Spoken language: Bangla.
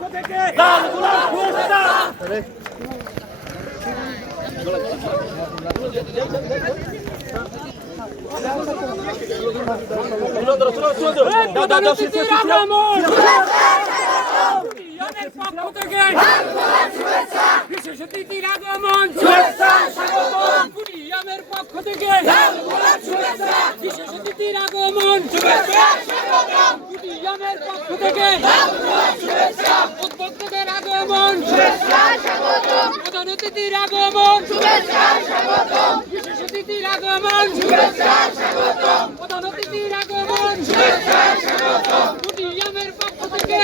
পক্ষ থেকে লাল গোলাপ শুভেচ্ছা। প্রধান অতিথির আগমন, ইউনিয়নের পক্ষ থেকে বিশেষ অতিথির আগমন, ইউনিয়নের পক্ষ থেকে বিশেষ অতিথির আগমন, ইউনিয়নের পক্ষ থেকে উদ্যোক্তাদের আগমন, প্রধান অতিথির আগমন, বিশেষ অতিথির আগমন, প্রধান অতিথির আগমন, ইউনিয়নের পক্ষ থেকে